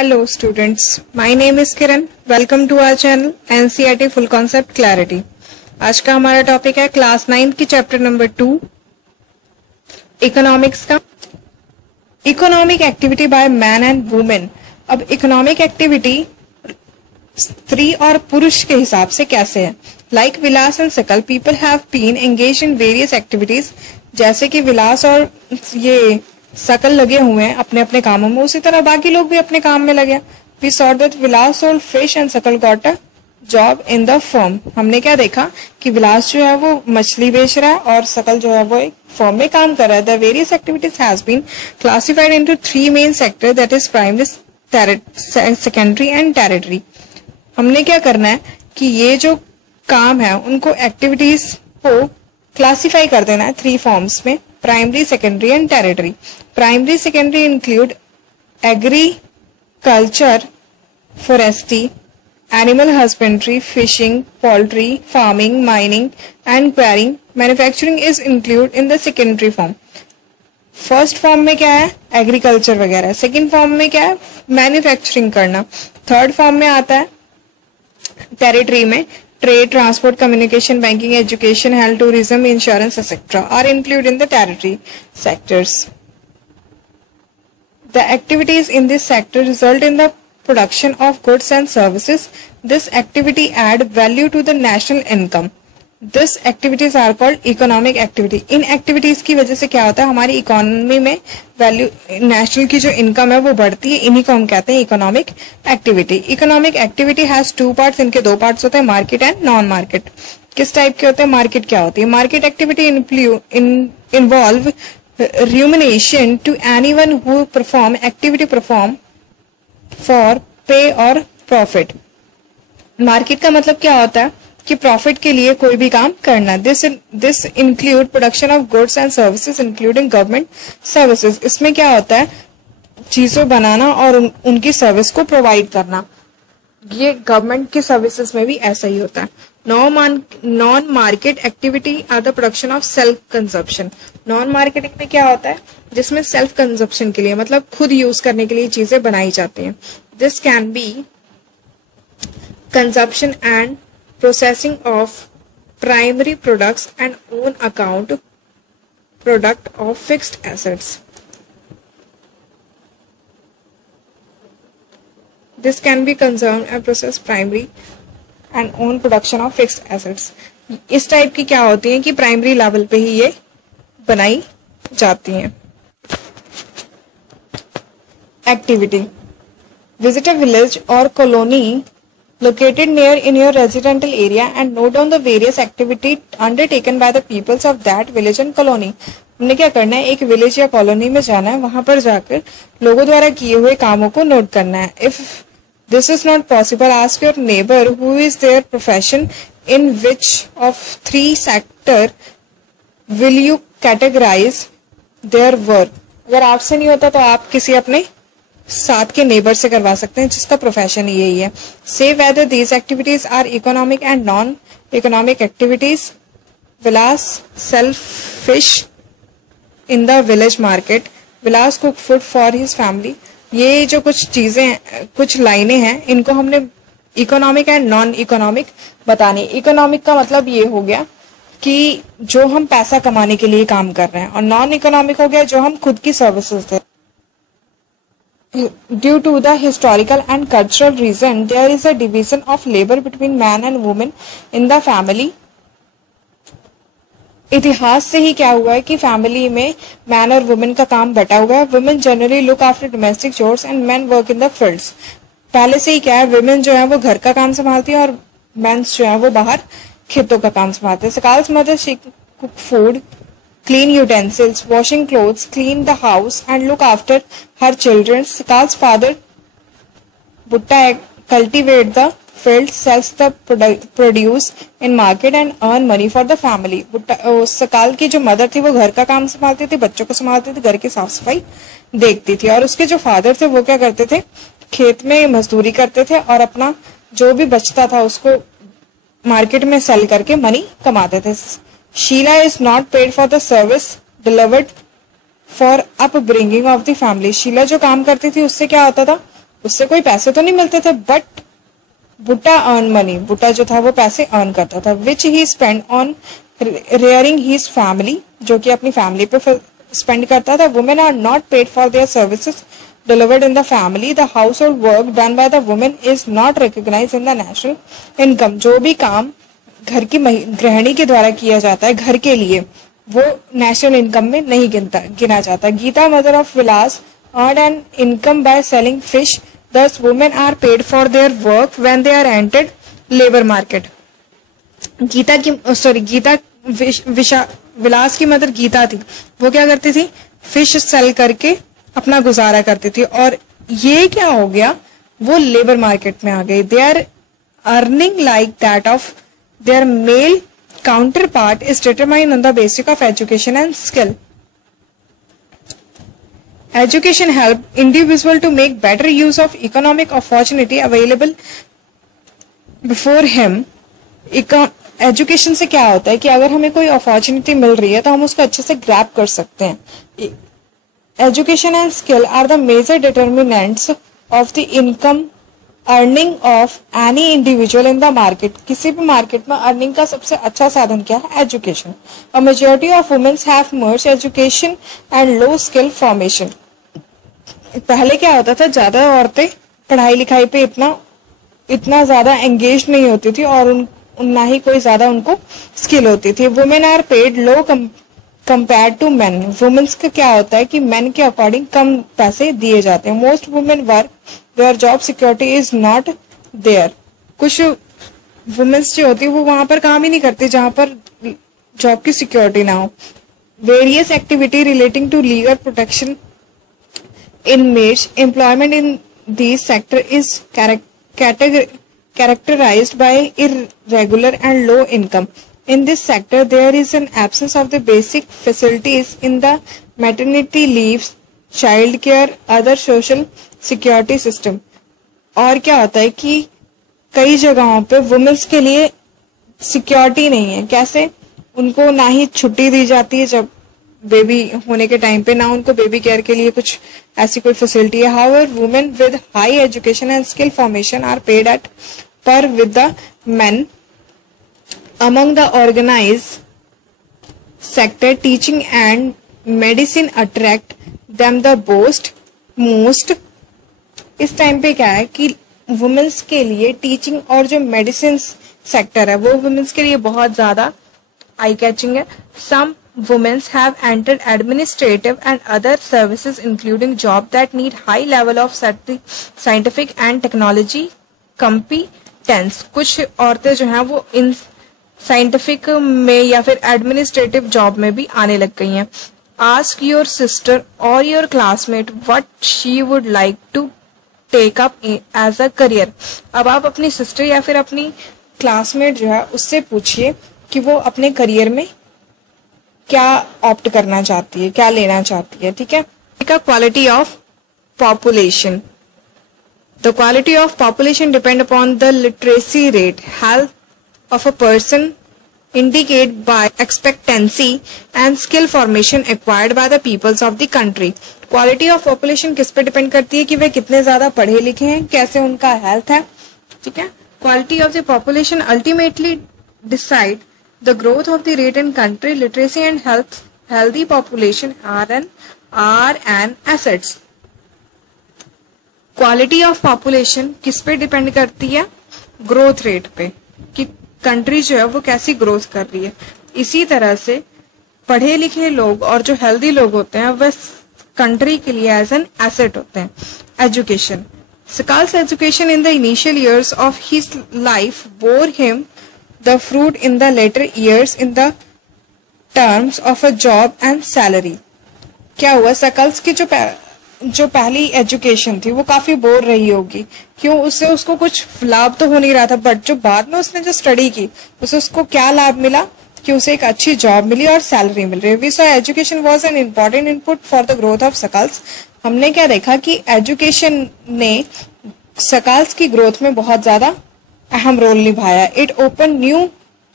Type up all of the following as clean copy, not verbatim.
Hello students, my name is Kiran. Welcome to our channel NCERT Full Concept Clarity. आज का हमारा topic है class 9 की chapter number 2 economics का economic activity by man and women. अब economic activity स्त्री और पुरुष के हिसाब से कैसे है? Like Vilas and Sakal people have been engage in various activities. जैसे कि विलास और ये सकल लगे हुए हैं अपने अपने कामों में, उसी तरह बाकी लोग भी अपने काम में लगे। We saw that Vilas sold fish and Sakal got a job in the firm. हमने क्या देखा कि विलास जो है वो मछली बेच रहा है और सकल जो है वो एक फर्म में काम कर रहा है। The various activities has been classified into 3 main sector, that is primary, secondary and territory. हमने क्या करना है कि ये जो काम है उनको एक्टिविटीज को क्लासिफाई कर देना है 3 फॉर्म्स में, primary, secondary and territory. Primary secondary include agriculture, forestry, animal husbandry, fishing, poultry, farming, mining and quarrying. Manufacturing is include in the secondary form. First form में क्या है? एग्रीकल्चर वगैरह। सेकेंड फॉर्म में क्या है? मैन्युफैक्चरिंग करना। Third form में आता है टेरिटरी में trade, transport, communication, banking, education, health, tourism, insurance, etc. are included in the territory sectors. The activities in this sector result in the production of goods and services. This activity add value to the national income. This activities are called economic activity. In activities की वजह से क्या होता है, हमारी economy में value, national की जो इनकम है वो बढ़ती है। इन्हीं को हम कहते हैं economic activity. Economic activity has 2 parts. इनके 2 पार्ट्स होते हैं, मार्केट एंड नॉन मार्केट। किस टाइप के होते हैं? मार्केट क्या होती है? Market activity involve remuneration to anyone who perform activity perform for pay or profit. Market का मतलब क्या होता है कि प्रॉफिट के लिए कोई भी काम करना। This include production of goods and services including government services. इसमें क्या होता है? चीजों बनाना और उनकी सर्विस को प्रोवाइड करना। ये गवर्नमेंट की सर्विसेज में भी ऐसा ही होता है। Non market activity are the production of self consumption. Non marketing में क्या होता है? जिसमें सेल्फ कंजप्शन के लिए, मतलब खुद यूज करने के लिए चीजें बनाई जाती हैं। This can be consumption and processing of primary products and own account product of fixed assets. This can be consumed and processed primary and own production of fixed assets. इस टाइप की क्या होती है कि प्राइमरी लेवल पे ही ये बनाई जाती हैं। एक्टिविटी विजिट अ विलेज और colony located near in your residential area and note down the various activity undertaken by the peoples of that village and colony. हमने क्या करना है? एक विलेज या कॉलोनी में जाना है, वहां पर जाकर लोगों द्वारा किए हुए कामों को नोट करना है। If this is not possible, ask your neighbor who is their profession in which of 3 sector will you categorize their work. अगर आपसे नहीं होता तो आप किसी अपने साथ के नेबर से करवा सकते हैं जिसका प्रोफेशन यही है। Say whether these activities are economic and non economic activities. Vilas sell fish in the village market. Vilas cook food for his family. ये जो कुछ चीजें, कुछ लाइनें हैं, इनको हमने इकोनॉमिक एंड नॉन इकोनॉमिक बतानी। इकोनॉमिक का मतलब ये हो गया कि जो हम पैसा कमाने के लिए काम कर रहे हैं, और नॉन इकोनॉमिक हो गया जो हम खुद की services they. Due to the historical and cultural reason, there is a division of labor between man and woman in the family. इतिहास से ही क्या हुआ है कि फैमिली में मैन और वुमेन का काम बटा हुआ है। Women generally look after domestic chores and man work in the fields. पहले से ही क्या है, वुमेन जो है वो घर का काम संभालती है और मेंस जो है वो बाहर खेतों का काम संभालते हैं। Sakal's mother she cook food, clean utensils, washing clothes, clean the house and look after her children. Sakal's father Butta cultivate the field, sells the produce in market and earn money for the family. सकाल की जो mother थी वो घर का काम संभालती थी, बच्चों को संभालती थी, घर की साफ सफाई देखती थी, और उसके जो फादर थे वो क्या करते थे? खेत में मजदूरी करते थे और अपना जो भी बचता था उसको मार्केट में सेल करके मनी कमाते थे। Sheila is not paid for the service delivered for upbringing of the family. Sheela जो काम करती थी उससे क्या होता था, उससे कोई पैसे तो नहीं मिलते थे, but Butta earn money, Butta जो था वो पैसे अर्न करता था, which he spend on rearing his family, जो कि अपनी फैमिली पे स्पेंड करता था. Women are not paid for their services delivered in the family. The household work done by the woman is not recognized in the national income. जो भी काम घर की गृहिणी के द्वारा किया जाता है घर के लिए, वो नेशनल इनकम में नहीं गिना जाता. Geeta, mother of Vilas, earned an income by selling fish. Thus women are paid for their work when they are entered labor market. Geeta Vilas की मदर गीता थी, वो क्या करती थी, फिश सेल करके अपना गुजारा करती थी. और ये क्या हो गया, वो लेबर मार्केट में आ गई. They are earning like that of their male counterpart is determined on the basis of education and skill. Education help individual to make better use of economic opportunity available before him. Education से क्या होता है कि अगर हमें कोई opportunity मिल रही है तो हम उसको अच्छे से ग्रैब कर सकते हैं. Education and skill are the major determinants of the income earning of any individual in the market. किसी भी मार्केट में अर्निंग का सबसे अच्छा साधन क्या है, education. A majority of womens have merge education and low skill formation. पहले क्या होता था, ज्यादा औरतें पढ़ाई लिखाई पे इतना ज्यादा एंगेज नहीं होती थी और ना ही कोई ज्यादा उनको स्किल होती थी. Women are paid low compare to men. Womens का क्या होता है कि मेन के अकॉर्डिंग कम पैसे दिए जाते हैं. Most women work where job security is not there. कुछ वुमेन्स जो होती है वो वहां पर काम ही नहीं करती जहां पर जॉब की सिक्योरिटी ना हो. Various activity relating to legal protection inmates. Employment in these sector is characterized by irregular and low income. In this sector, there is an absence of the basic facilities in the maternity leaves, child care, other social security system. और क्या होता है कि कई जगहों पे women's के लिए सिक्योरिटी नहीं है. कैसे, उनको ना ही छुट्टी दी जाती है जब बेबी होने के टाइम पे, ना उनको बेबी केयर के लिए कुछ ऐसी कोई फैसिलिटी है. However women with high education and skill formation are paid at par with the men. Among the organise sector teaching and medicine attract them the most. इस टाइम पे क्या है कि वुमेन्स के लिए टीचिंग और जो मेडिसिन सेक्टर है वो वुमेन्स के लिए बहुत ज्यादा आई कैचिंग है. सम women have entered administrative and other services including job that need high level of scientific and technology competence. कुछ औरतें जो हैं वो इन साइंटिफिक में या फिर एडमिनिस्ट्रेटिव जॉब में भी आने लग गई हैं. Ask your sister or your classmate what she would like to take up as a career. अब आप अपनी सिस्टर या फिर अपनी क्लासमेट जो है उससे पूछिए कि वो अपने करियर में क्या ऑप्ट करना चाहती है, क्या लेना चाहती है. ठीक है. Quality of population. The quality of population depend upon the literacy rate, health of a person indicate by expectancy and skill formation acquired by the peoples of the country. Quality of population किस पे depend करती है कि वे कितने ज्यादा पढ़े लिखे हैं, कैसे उनका हेल्थ है. ठीक है. Quality of the population ultimately decide the growth of the rate in country. Literacy and healthy population are an assets. Quality of population किस पे डिपेंड करती है, ग्रोथ रेट पे, कि कंट्री जो है वो कैसी ग्रोथ कर रही है. इसी तरह से पढ़े लिखे लोग और जो हेल्दी लोग होते हैं वह कंट्री के लिए एज एन एसेट होते हैं. Education. Sakal's education in the initial years of his life bore him the fruit in the later years in the terms of a job and salary. क्या हुआ, सकल्स की जो पहली education थी वो काफी बोर रही होगी. क्यों, उससे उसको कुछ लाभ तो हो नहीं रहा था, बट जो बाद में उसने जो स्टडी की उससे उसको क्या लाभ मिला कि उसे एक अच्छी जॉब मिली और सैलरी मिल रही है. We saw education was an important input for the growth of Sakal's. हमने क्या देखा कि एजुकेशन ने सकल्स की ग्रोथ में बहुत ज्यादा अहम रोल निभाया. It open new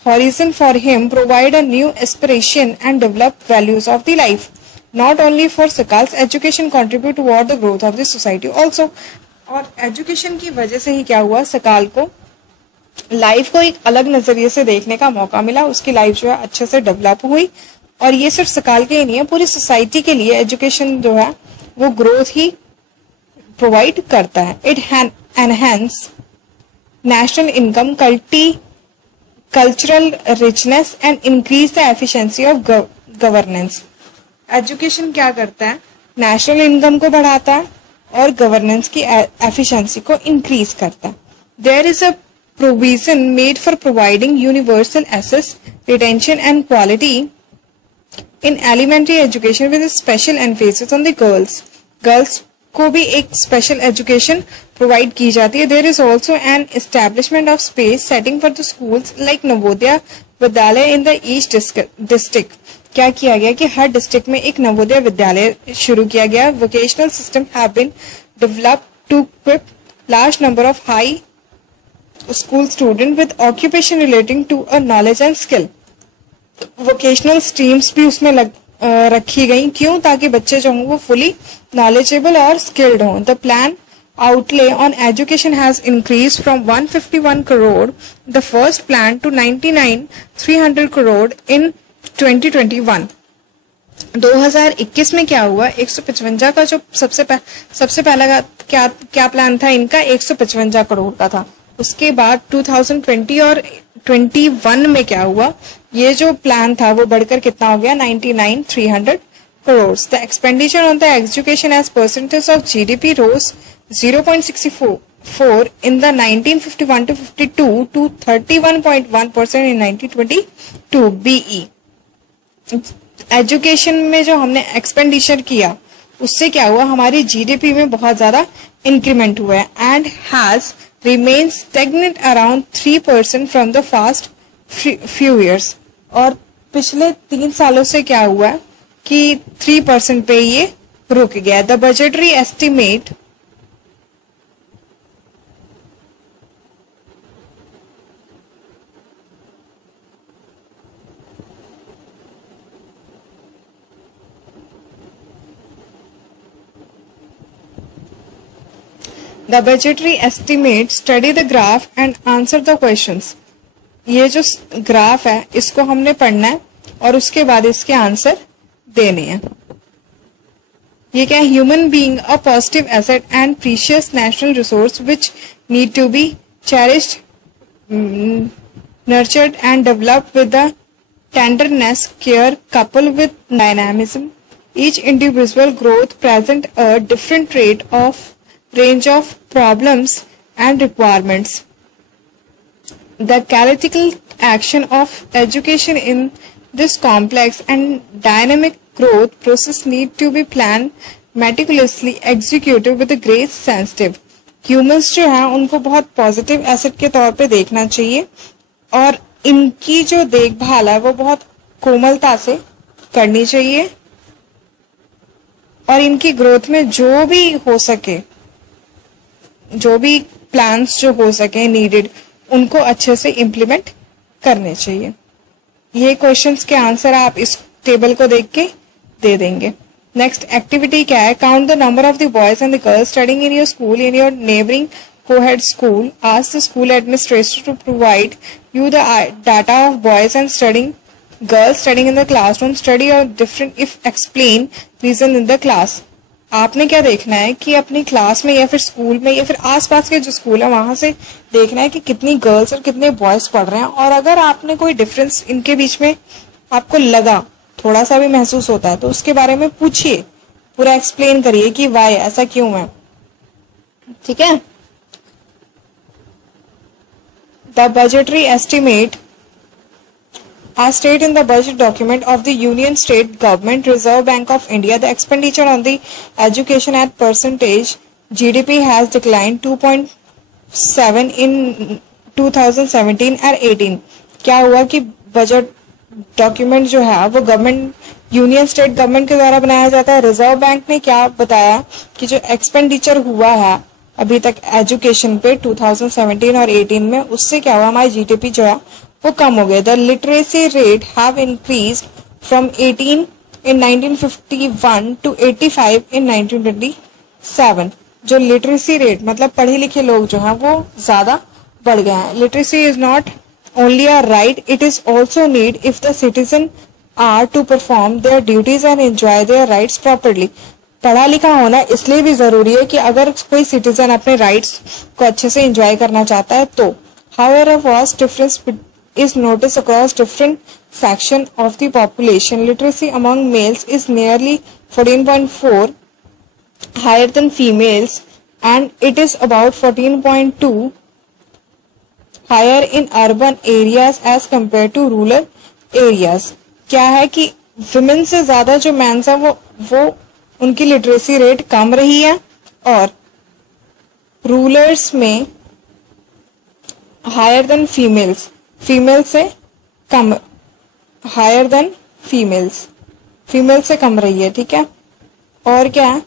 horizon for him, provide a new aspiration and develop values of the life. Not only for Sakal's, education contribute toward the growth of the society also. और education की वजह से ही क्या हुआ, सकाल को लाइफ को एक अलग नजरिए से देखने का मौका मिला, उसकी लाइफ जो है अच्छे से डेवलप हुई। और ये सिर्फ सकाल के ही नहीं है, पूरी सोसाइटी के लिए एजुकेशन जो है वो ग्रोथ ही प्रोवाइड करता है। It enhance national income, cultural richness and increase the efficiency of governance. Education क्या करता है, नेशनल इनकम को बढ़ाता है और गवर्नेंस की एफिशिएंसी को इंक्रीज करता है। There is a provision made for providing universal access, retention and quality in elementary education with a special emphasis on the girls. Girls को भी एक special education provide की जाती है. There is also an establishment of space setting for the schools like Navodaya विद्यालय in the each district. क्या किया गया कि हर डिस्ट्रिक्ट में एक नवोदय विद्यालय शुरू किया गया. Vocational system have been developed to equip large number of high school student with occupation relating to a knowledge and skill. Vocational streams भी उसमें रखी गई, क्यों, ताकि बच्चे जो हों वो फुली नॉलेजेबल और स्किल्ड हों. The plan outlay on education has increased from 151 crore the first plan to 99,300 crore in 2021. 2021 में क्या हुआ, 155 का जो सबसे पहला क्या प्लान था इनका, 155 करोड़ का था. उसके बाद 2020 और 21 में क्या हुआ, ये जो प्लान था वो बढ़कर कितना हो गया, 99,300 crore. The expenditure on the education as percentage of GDP rose 0.64 in the 1951 to 52 to 31.1% in 1922 BE. Education में जो हमने एक्सपेंडिचर किया उससे क्या हुआ, हमारी जीडीपी में बहुत ज्यादा इंक्रीमेंट हुआ है. And has remains stagnant around 3% from the past few years. और पिछले 3 सालों से क्या हुआ है कि 3% पे ये रुक गया. The budgetary estimate The budgetary estimate study the graph and answer the questions. ये जो ग्राफ है इसको हमने पढ़ना है और उसके बाद इसके आंसर देने हैं. ये क्या है, human being a positive asset and precious national resource which need to be cherished, nurtured and developed with the tenderness, care, coupled with dynamism. Each individual growth present a different rate of range of problems and requirements. The critical action of education in this complex and dynamic growth process need to be planned, meticulously executed with a great sensitive. Humans जो हैं उनको बहुत positive asset के तौर पे देखना चाहिए और इनकी जो देखभाल है वो बहुत कोमलता से करनी चाहिए और इनकी ग्रोथ में जो भी हो सके, जो भी प्लान्स जो हो सके नीडेड, उनको अच्छे से इम्प्लीमेंट करने चाहिए. ये क्वेश्चंस के आंसर आप इस टेबल को देख के दे देंगे. नेक्स्ट एक्टिविटी क्या है, count the number of the boys and the girls studying in your school in your neighbouring co-ed school. Ask the school administrator to provide you the data of boys and studying girls studying in the classroom. Study or different if explain reason in the class. आपने क्या देखना है कि अपनी class में या फिर school में या फिर आसपास के जो स्कूल है वहां से देखना है कि कितनी गर्ल्स और कितने बॉयज पढ़ रहे हैं, और अगर आपने कोई डिफरेंस इनके बीच में आपको लगा, थोड़ा सा भी महसूस होता है, तो उसके बारे में पूछिए, पूरा एक्सप्लेन करिए कि वाई, ऐसा क्यों है. ठीक है. The budgetary estimate as stated in the budget document of the Union State Government, Reserve Bank of India, the expenditure on the education at percentage GDP has declined 2.7 in 2017 and 18. क्या हुआ कि budget document जो है वो government, union state government के द्वारा बनाया जाता है. रिजर्व बैंक ने क्या बताया कि जो एक्सपेंडिचर हुआ है अभी तक एजुकेशन पे 2017 और 18 में, उससे क्या हुआ, हमारी जीडीपी जो है वो कम हो गया. The literacy rate have increased from 18 in 1951 to 85 in 1927. जो लिटरेसी रेट मतलब पढ़े लिखे लोग जो हैं वो ज्यादा बढ़ गए हैं. Literacy is not only a right, it is also need if the citizen are to perform their duties and enjoy their rights properly. पढ़ा लिखा होना इसलिए भी जरूरी है कि अगर कोई सिटीजन अपने राइट्स को अच्छे से एंजॉय करना चाहता है तो. However, a vast difference is noticed across different sections of the population. Literacy among males is nearly 14.4 higher than females, and it is about 14.2 higher in urban areas as compared to rural areas. क्या है कि women से ज्यादा जो mains है वो उनकी literacy rate कम रही है और रूरल्स में हायर देन फीमेल्स, फीमेल से कम, हायर देन फीमेल्स, फीमेल से कम रही है. ठीक है. और क्या है,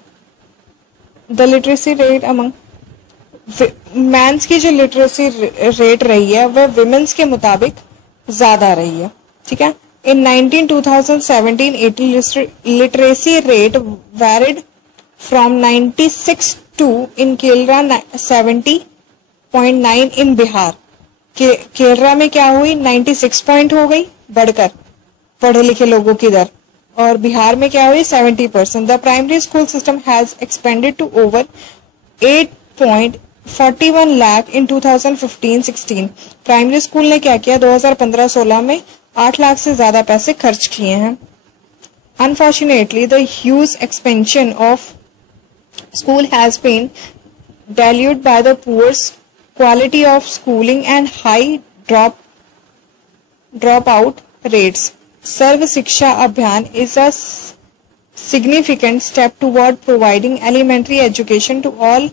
the literacy rate among mens की जो लिटरेसी रेट रही है वह विमेन्स के मुताबिक ज्यादा रही है. ठीक है. In 2017-18 literacy rate varied from 96 to in Kerala 70.9 in Bihar. Kerala में क्या हुई, 96 पॉइंट हो गई बढ़कर पढ़े लिखे लोगों की दर, और बिहार में क्या हुई 70%. The primary school system has expanded to over 8.41 lakh in 2015-16. Primary school ने क्या किया 2015-16 में 8 लाख से ज्यादा पैसे खर्च किए हैं. Unfortunately the huge expansion of school has been diluted by the poor quality of schooling and high dropout rates. Sarv Shiksha Abhiyan is a significant step toward providing elementary education to all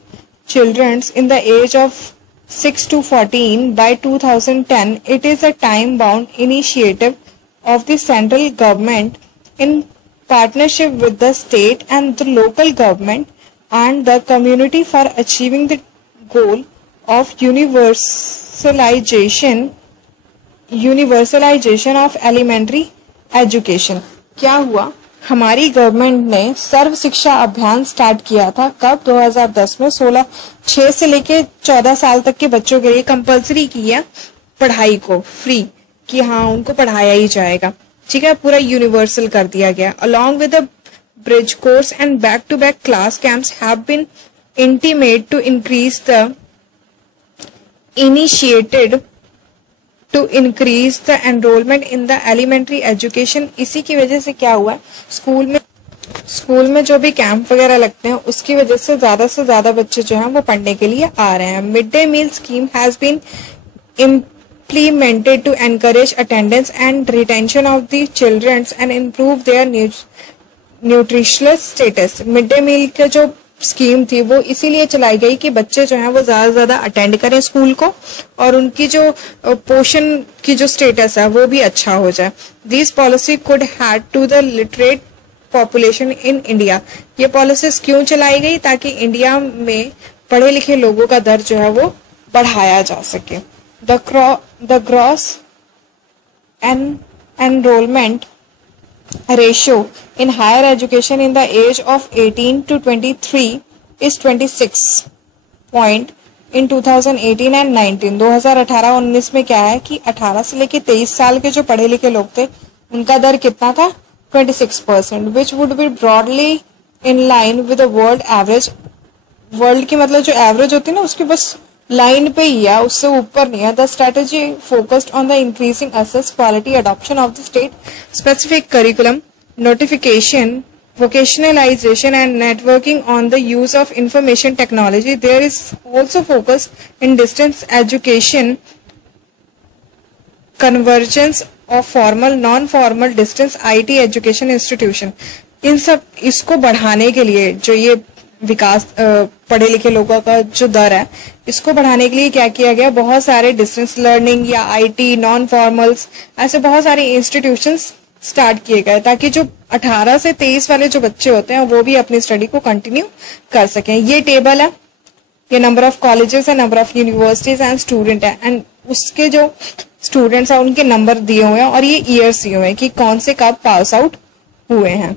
children in the age of 6 to 14 by 2010. It is a time-bound initiative of the central government in partnership with the state and the local government and the community for achieving the goal of universalization of elementary education. क्या हुआ, हमारी government ने सर्व शिक्षा अभियान start किया था कब 2010 में. 6 से लेके 14 साल तक के बच्चों के लिए कंपलसरी किया पढ़ाई को फ्री, कि हाँ उनको पढ़ाया ही जाएगा. ठीक है. पूरा यूनिवर्सल कर दिया गया. Along with the bridge course and back-to-back class camps have been initiated to increase the enrollment in the elementary education. इसी की वजह से क्या हुआ, स्कूल में जो भी कैंप वगैरह लगते हैं उसकी वजह से ज्यादा बच्चे जो हैं वो पढ़ने के लिए आ रहे हैं. Mid day meal scheme has been implemented to encourage attendance and retention of the children and improve their nutritional status. Mid day meal का जो स्कीम थी वो इसीलिए चलाई गई कि बच्चे जो हैं वो ज्यादा से ज्यादा अटेंड करें स्कूल को और उनकी जो पोषण की जो स्टेटस है वो भी अच्छा हो जाए. This policy could had to the literate population in India. ये पॉलिसीज क्यों चलाई गई, ताकि इंडिया में पढ़े लिखे लोगों का दर जो है वो बढ़ाया जा सके. The gross enrolment ratio in higher education in the age of 18 to 23 is 26 point in 2018 and 19. 2018-19 में क्या है कि 18 से लेके 23 साल के जो पढ़े लिखे लोग थे उनका दर कितना था 26%, which would be broadly in line with the world average. World की मतलब जो एवरेज होती है ना उसकी बस लाइन पे ही है, उससे ऊपर नहीं है. The strategy focused on the increasing access quality adoption of the state specific curriculum notification vocationalization and networking on the use of information technology. There is also focus in distance education, convergence of formal non-formal distance IT education institution. इन सब इसको बढ़ाने के लिए जो ये विकास पढ़े लिखे लोगों का जो दर है इसको बढ़ाने के लिए क्या किया गया, बहुत सारे डिस्टेंस लर्निंग या IT नॉन फॉर्मल्स ऐसे बहुत सारे इंस्टीट्यूशंस स्टार्ट किए गए ताकि जो 18 से 23 वाले जो बच्चे होते हैं वो भी अपनी स्टडी को कंटिन्यू कर सकें. ये टेबल है, ये नंबर ऑफ कॉलेजेस है, number of universities and student है, एंड उसके जो स्टूडेंट्स हैं उनके नंबर दिए हुए हैं और ये ईयर्स दिए हुए हैं कि कौन से कब पास आउट हुए हैं.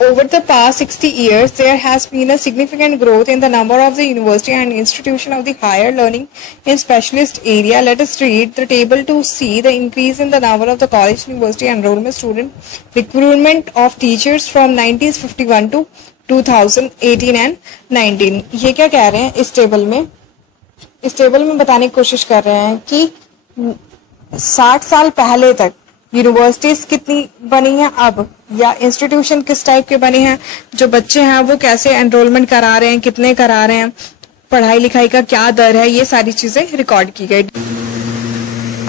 Over the past 60 years, there has been a significant growth in the number of the university and institution of the higher learning in specialist area. Let us read the table to see the increase in the number of the college university enrollment student recruitment of teachers from 1951 to 2018 and 19. ये क्या कह रहे हैं इस table में बताने की कोशिश कर रहे हैं कि 60 साल पहले तक यूनिवर्सिटीज कितनी बनी हैं अब, या इंस्टीट्यूशन किस टाइप के बने हैं, जो बच्चे हैं वो कैसे एनरोलमेंट करा रहे हैं, कितने करा रहे हैं, पढ़ाई लिखाई का क्या दर है, ये सारी चीजें रिकॉर्ड की गई।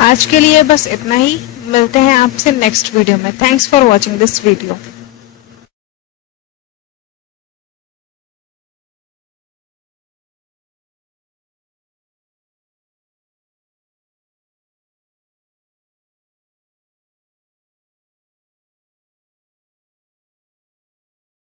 आज के लिए बस इतना ही, मिलते हैं आपसे नेक्स्ट वीडियो में। Thanks for watching this video.